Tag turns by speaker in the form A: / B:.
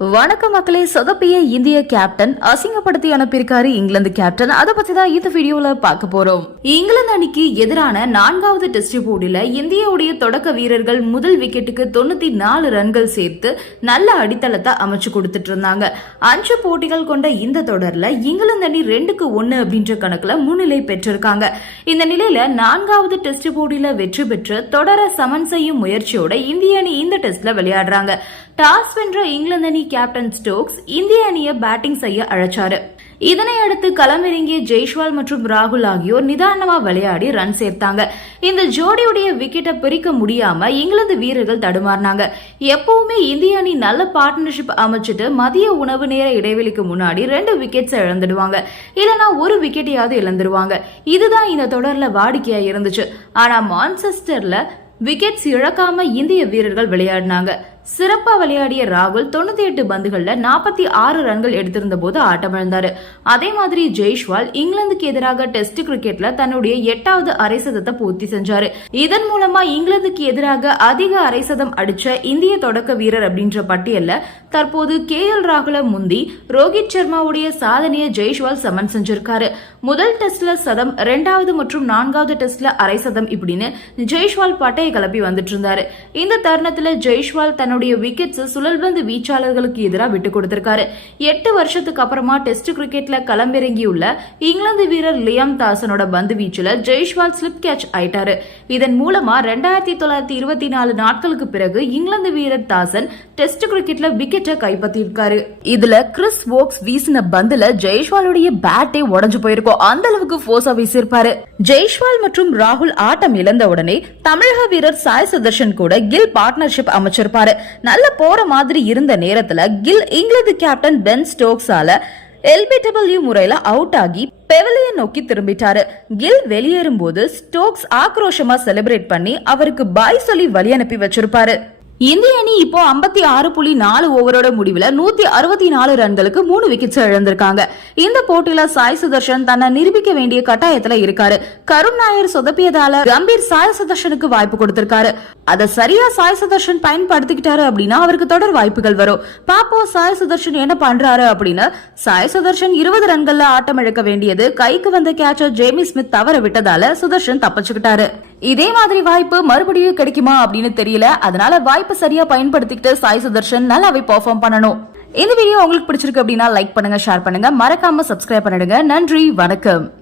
A: வணக்க மக்களே சொதப்பிய இந்திய கேப்டன் அசிங்கப்படுத்தி அனுப்பியிருக்காரு இங்கிலாந்து கேப்டன் அதை பத்தி தான் இந்த வீடியோல பார்க்க போறோம். இங்கிலாந்து அணிக்கு எதிரான நான்காவது டெஸ்ட் போட்டியில இந்தியாவுடைய தொடக்க வீரர்கள் முதல் விக்கெட்டுக்கு தொண்ணூத்தி நாலு ரன்கள் சேர்த்து நல்ல அடித்தளத்தை அமைச்சு கொடுத்துட்டு இருந்தாங்க. அஞ்சு போட்டிகள் கொண்ட இந்த தொடர்ல இங்கிலாந்து அணி ரெண்டுக்கு ஒன்னு அப்படின்ற கணக்குல முன்னிலை பெற்றிருக்காங்க. இந்த நிலையில நான்காவது டெஸ்ட் போட்டியில வெற்றி பெற்று தொடர சமன் செய்யும் முயற்சியோட இந்திய அணி இந்த டெஸ்ட்ல விளையாடுறாங்க. டாஸ் வென்ற இங்கிலாந்து அணி கேப்டன் ஸ்டோக்ஸ் இந்திய அணியை பேட்டிங் செய்ய அழைச்சாரு. இதனை அடுத்து களமிறங்கிய ஜெய்ஷ்வால் மற்றும் ராகுல் ஆகியோர் நிதானமா விளையாடி ரன் சேர்த்தாங்க. இந்த ஜோடியுடைய விக்கெட்டை பிரிக்க முடியாம இங்கிலாந்து வீரர்கள் தடுமாறினாங்க. எப்பவுமே இந்திய அணி நல்ல பார்ட்னர்ஷிப் அமைச்சிட்டு மதிய உணவு நேர இடைவெளிக்கு முன்னாடி ரெண்டு விக்கெட்ஸ் இழந்துடுவாங்க. இல்லனா ஒரு விக்கெட்டையாவது இழந்துருவாங்க. இதுதான் இந்த தொடர்ல வாடிக்கையா இருந்துச்சு. ஆனா மான்செஸ்டர்ல விக்கெட்ஸ் இழக்காம இந்திய வீரர்கள் விளையாடினாங்க. சிறப்பாக விளையாடிய ராகுல் தொண்ணூத்தி எட்டு பந்துகளில் நாற்பத்தி ஆறு ரன்கள் எடுத்திருந்த போது ஆட்டமிழந்தார் அதே மாதிரி ஜெய்ஷ்வால் இங்கிலாந்துக்கு எதிராக டெஸ்ட் கிரிக்கெட்ல தன்னுடைய எட்டாவது அரை சதத்தை பூர்த்தி செஞ்சார். இதன் மூலமா இங்கிலாந்துக்கு எதிராக அதிக அரை சதம் அடிச்ச இந்திய தொடக்க வீரர் அப்படின்ற பட்டியல்ல தற்போது கே எல் ராகுல முந்தி ரோஹித் சர்மாவுடைய சாதனையை ஜெய்ஷ்வால் சமன் செஞ்சிருக்காரு. முதல் டெஸ்ட்ல சதம் இரண்டாவது மற்றும் நான்காவது டெஸ்ட்ல அரை சதம் இப்படின்னு ஜெய்ஷ்வால் பட்டையை கிளப்பி வந்துட்டு இருந்தாரு. இந்த தருணத்துல ஜெய்ஷ்வால் தன்னுடைய விக்கெட்ஸ் சுழல்பந்து வீச்சாளர்களுக்கு எதிராக விட்டு கொடுத்திருக்காரு. எட்டு வருஷத்துக்கு அப்புறமா டெஸ்ட் கிரிக்கெட்ல களமிறங்கியுள்ள இங்கிலாந்து வீரர் லியாம் தாசனோட பந்து வீச்சுல ஜெய்ஷ்வால் ஸ்லிப் கேட்ச் ஆயிட்டாரு. இதன் மூலமா ரெண்டாயிரத்தி தொள்ளாயிரத்தி இருபத்தி நாலு நாட்களுக்கு பிறகு இங்கிலாந்து வீரர் தாசன் டெஸ்ட் கிரிக்கெட்ல விக்கெட்டை கைப்பற்றியிருக்காரு. இதுல கிறிஸ் வோக்ஸ் வீசின பந்துல ஜெய்ஷ்வாலுடைய பேட்டே உடஞ்சு போயிருக்கும். அந்த அளவுக்கு ஃபோர்ஸா வீசியிருப்பாரு. ஜெய்ஷ்வால் மற்றும் ராகுல் ஆட்டம் இழந்த உடனே தமிழக வீரர் சாய் சுதர்ஷன் கூட கில் பார்ட்னர்ஷிப் அமைச்சிருப்பாரு. நல்ல போற மாதிரி இருந்த நேரத்துல கில் இங்கிலாந்து கேப்டன் பென் ஸ்டோக்ஸால எல்பிடபிள்யூ முறையில அவுட் ஆகி பெவிலியன் நோக்கி திரும்பிட்டாரு. கில் வெளியேறும் போது ஸ்டோக்ஸ் ஆக்ரோஷமா செலிப்ரேட் பண்ணி அவருக்கு பாய் சொல்லி வழி அனுப்பி வச்சிருப்பாரு. இந்திய அணி இப்போ ஐம்பத்தி ஆறு புள்ளி நாலு ஓவரோட முடிவில் நூத்தி அறுபத்தி நாலு ரன்களுக்கு மூணு விக்கெட்ஸ் இழந்திருக்காங்க. இந்த போட்டியில சாய் சுதர்ஷன் தன்னை நிரூபிக்க வேண்டிய கட்டாயத்துல இருக்காரு. கருண் நாயர் சொதப்பியதால கம்பீர் சாய் சுதர்ஷனுக்கு வாய்ப்பு கொடுத்திருக்காரு. அதை சரியா சாய் சுதர்ஷன் பயன்படுத்திக்கிட்டாரு அப்படின்னா அவருக்கு தொடர் வாய்ப்புகள் வரும். பாப்போம் சாய் சுதர்ஷன் என்ன பண்றாரு அப்படின்னு சாய் சுதர்ஷன் இருபது ரன்கள்ல ஆட்டம் இழக்க வேண்டியது கைக்கு வந்த கேச்சர் ஜேமி ஸ்மித் தவற விட்டதால சுதர்ஷன் தப்பிச்சுக்கிட்டாரு. இதே மாதிரி வாய்ப்பு மறுபடியும் கிடைக்குமா அப்படின்னு தெரியல. அதனால வாய்ப்பு சரியா பயன்படுத்திக்கிட்டு சாய் சுதர்ஷன் நல்லாவே பெர்ஃபார்ம் பண்ணணும். இந்த வீடியோ உங்களுக்கு பிடிச்சிருக்கு அப்படின்னா லைக் பண்ணுங்க ஷேர் பண்ணுங்க. மறக்காம சப்ஸ்கிரைப் பண்ணிடுங்க. நன்றி வணக்கம்.